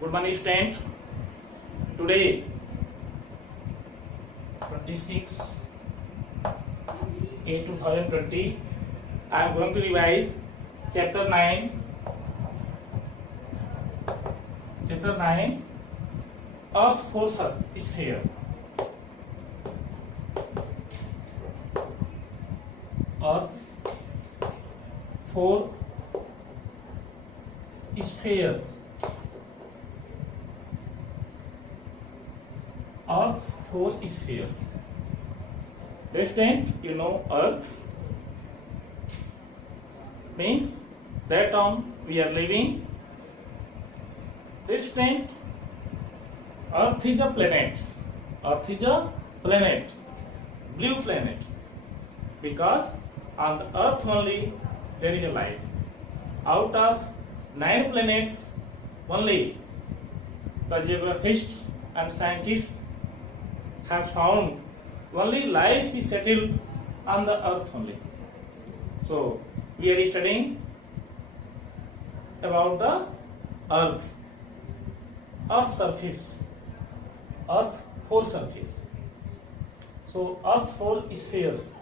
Good morning, students. Today, 26/8/2020, I am going to revise Chapter 9. Chapter 9, Earth's four sphere. Earth's four spheres. Earth's four spheres. Student, you know Earth means that on we are living. Student, Earth is a planet. Earth is a planet, blue planet, because on the Earth only there is a life. Out of 9 planets, only the geographists and scientists have found only life is settled on the Earth only. So we are studying about the Earth, Earth's surface, Earth's four surface. So Earth's four spheres.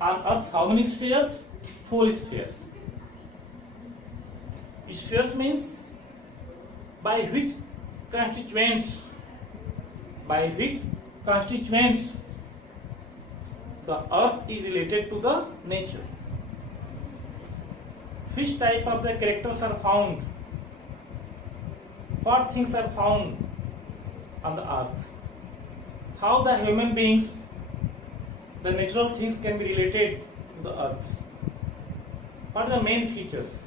On Earth, how many spheres? 4 spheres. Spheres means by which constituents the Earth is related to the nature. Which type of the characters are found? What things are found on the Earth? How the human beings, the natural things can be related to the Earth? What are the main features?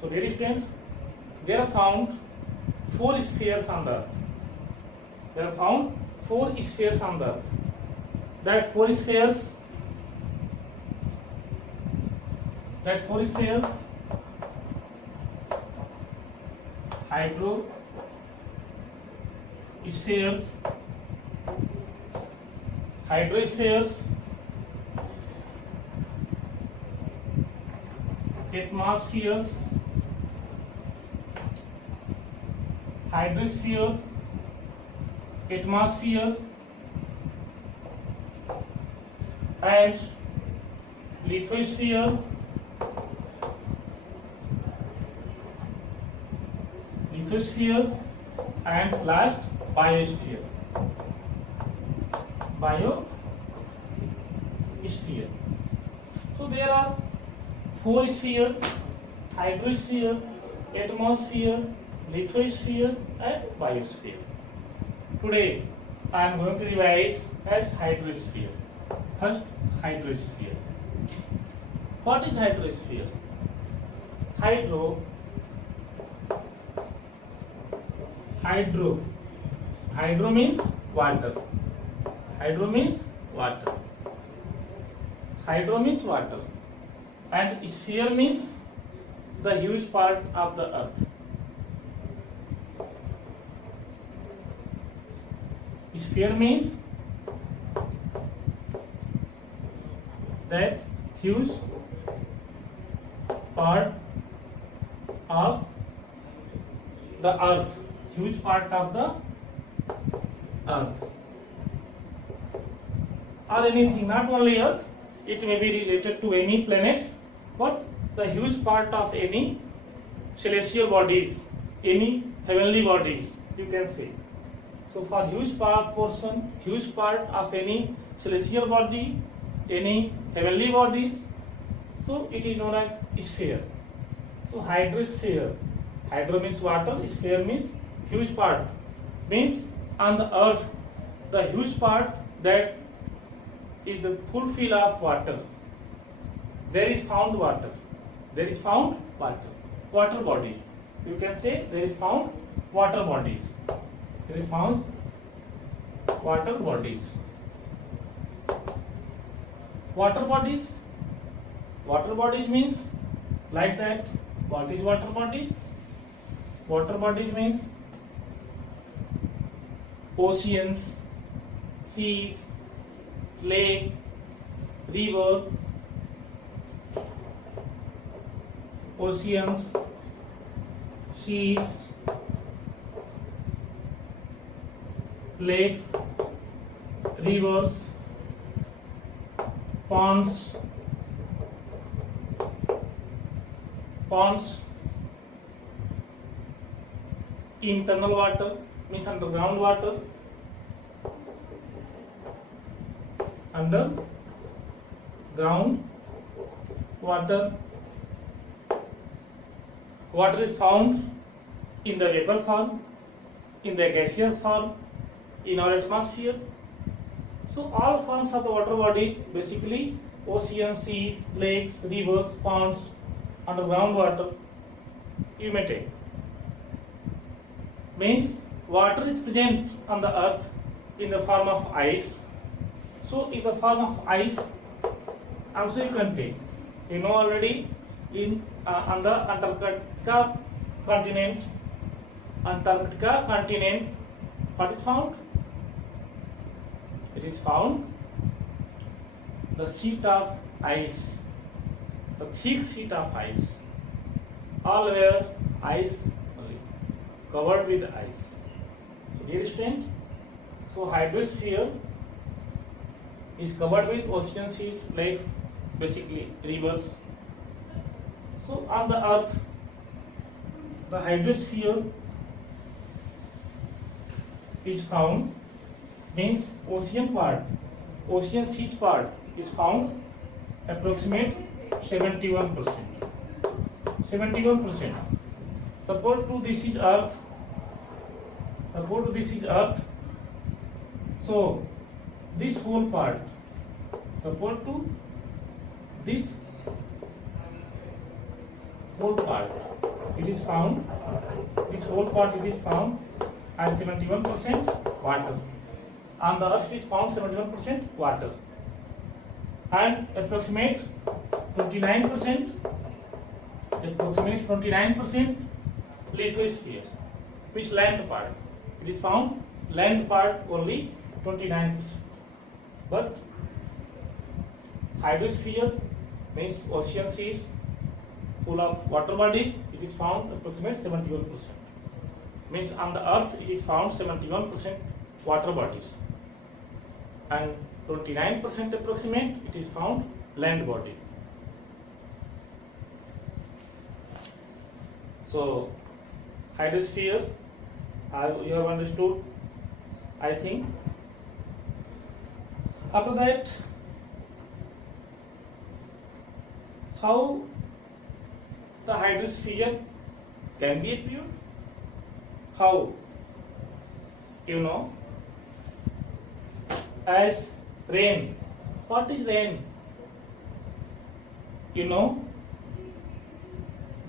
So dear students, there are found 4 spheres on the Earth. There are found 4 spheres on the Earth. That 4 spheres hydrospheres, atmospheres, hydrosphere, atmosphere, and lithosphere, and last biosphere. So there are 4 spheres: hydrosphere, atmosphere, lithosphere, and biosphere. Today I am going to revise as hydrosphere. First, hydrosphere. What is hydrosphere? Hydro means water. Hydro means water. And sphere means the huge part of the Earth. Sphere means that huge part of the Earth. Huge part of the Earth. Or anything, not only Earth, it may be related to any planets, but the huge part of any celestial bodies, any heavenly bodies, you can say. So for huge part of any celestial body, any heavenly bodies, so it is known as sphere. So hydrosphere. Hydro means water, sphere means huge part. Means on the Earth, the huge part that is the fulfill of water. There is found water. Water bodies. You can say there is found water bodies. Water bodies means like that. What is water bodies? Water bodies means oceans, seas, lake, river, oceans, seas, lakes, rivers, ponds, internal water means underground water, underground water. Water is found in the vapor form, in the gaseous form, in our atmosphere. So all forms of the water body, basically oceans, seas, lakes, rivers, ponds, underground water, you may take. Means water is present on the earth in the form of ice. So in the form of ice also you can take. You know already in on the Antarctica continent, what is found? It is found the sheet of ice, the thick sheet of ice, all were ice only, covered with ice. So dear student, so hydrosphere is covered with ocean, seas, lakes, basically rivers. So on the earth, the hydrosphere is found, means ocean seas part is found approximate 71%. 71%. Suppose to this is earth. So this whole part, suppose to this whole part, it is found, this whole part it is found as 71% water. On the earth it is found 71% water, and approximate 29% lithosphere, which land part. It is found land part only 29%. But hydrosphere means ocean, seas full of water bodies, it is found approximate 71%. Means on the earth it is found 71% water bodies, and 29% approximate it is found land body. So hydrosphere, you have understood, I think. After that, how the hydrosphere can be appeared? How? You know, as rain. What is rain? You know,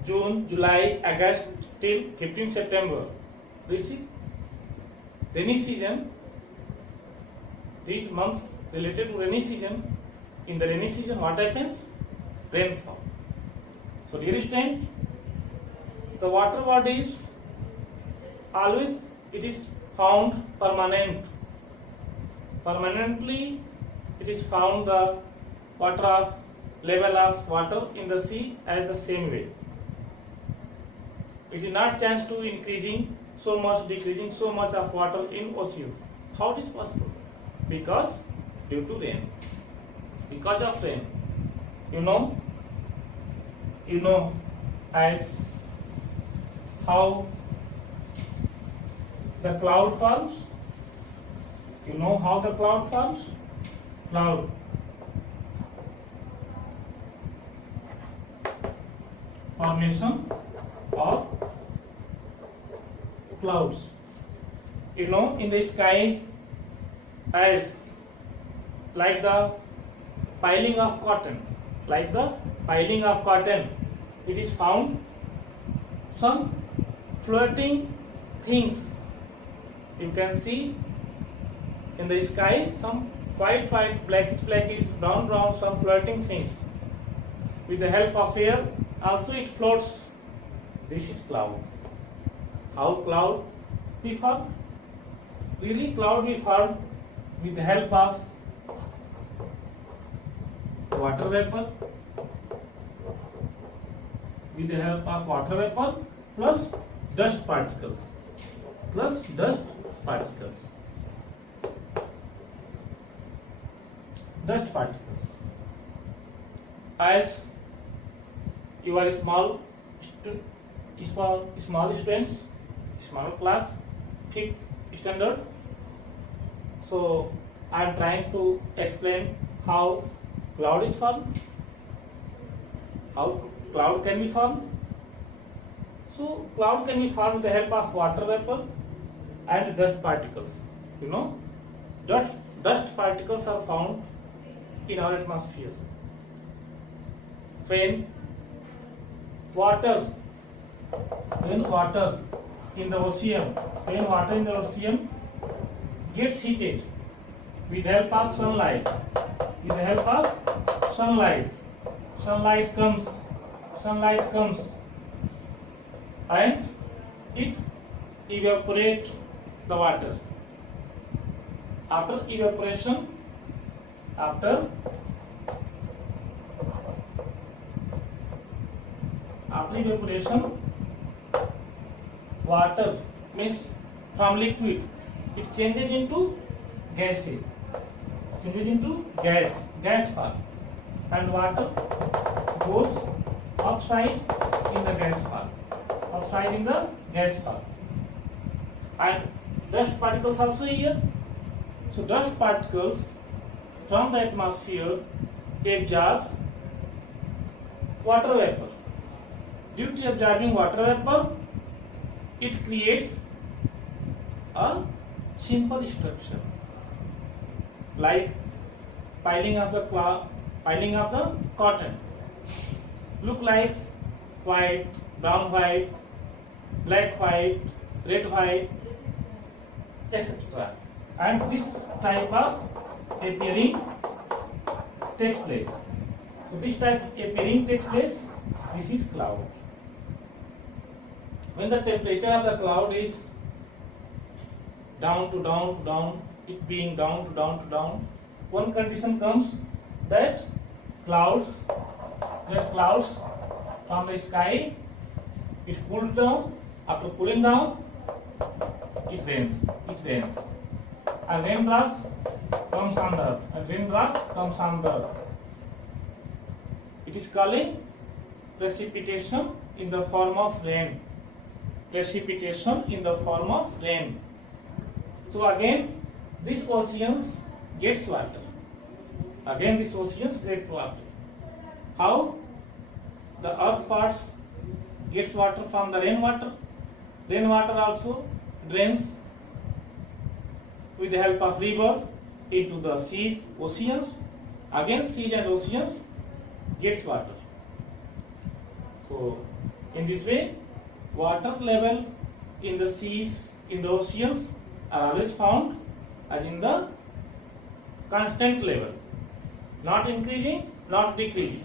June, July, August till 15 September. This is rainy season. These months related to rainy season. In the rainy season, what happens? Rainfall. So dear student, the water bodies always it is found permanently it is found the level of water in the sea as the same way. It is not chance to increasing so much, decreasing so much of water in oceans. How it is possible? Because due to rain. Because of rain. You know as how the cloud forms. You know how the cloud forms? Cloud. Formation of clouds. You know, in the sky, as like the piling of cotton, it is found some floating things. You can see in the sky some white, blackish, brown, some floating things. With the help of air, also it floats. This is cloud. How cloud we form? Really, cloud we form with the help of water vapor. With the help of water vapor plus dust particles. dust particles. As you are small students, small class, 5th standard. So I am trying to explain how cloud is formed, how cloud can be formed. So cloud can be formed with the help of water vapor and dust particles. You know, dust particles are found in our atmosphere. When water in the ocean gets heated with the help of sunlight, sunlight comes and it evaporates the water. After evaporation, water means from liquid, it changes into gases, gas form, and water goes upside in the gas form, and dust particles also here. So dust particles from the atmosphere absorbs water vapor. Due to absorbing water vapor, it creates a simple structure like piling of the cotton. Look like white, brown white, black white, red white, etc. And this type of appearing takes place. So this type of appearing takes place. This is cloud. When the temperature of the cloud is down to down, it being down to down, one condition comes that clouds from the sky, it cools down. After cooling down, it rains. And raindrops comes on the earth. It is called precipitation in the form of rain. So again, these oceans gets water. How? The earth parts gets water from the rainwater. Rainwater also drains with the help of river into the seas, oceans. Again, seas and oceans gets water. So in this way, water level in the seas, in the oceans are always found as in the constant level, not increasing, not decreasing.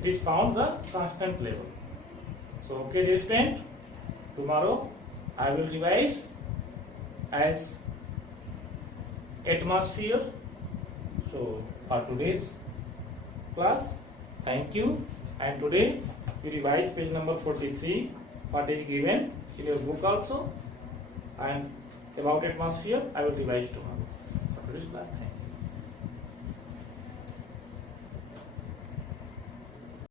It is found the constant level. So okay, dear friend, tomorrow I will revise as atmosphere. So for today's class, thank you. And today we revise page number 43, what is given in your book also, and about atmosphere I will revise tomorrow. For today's class, thank you.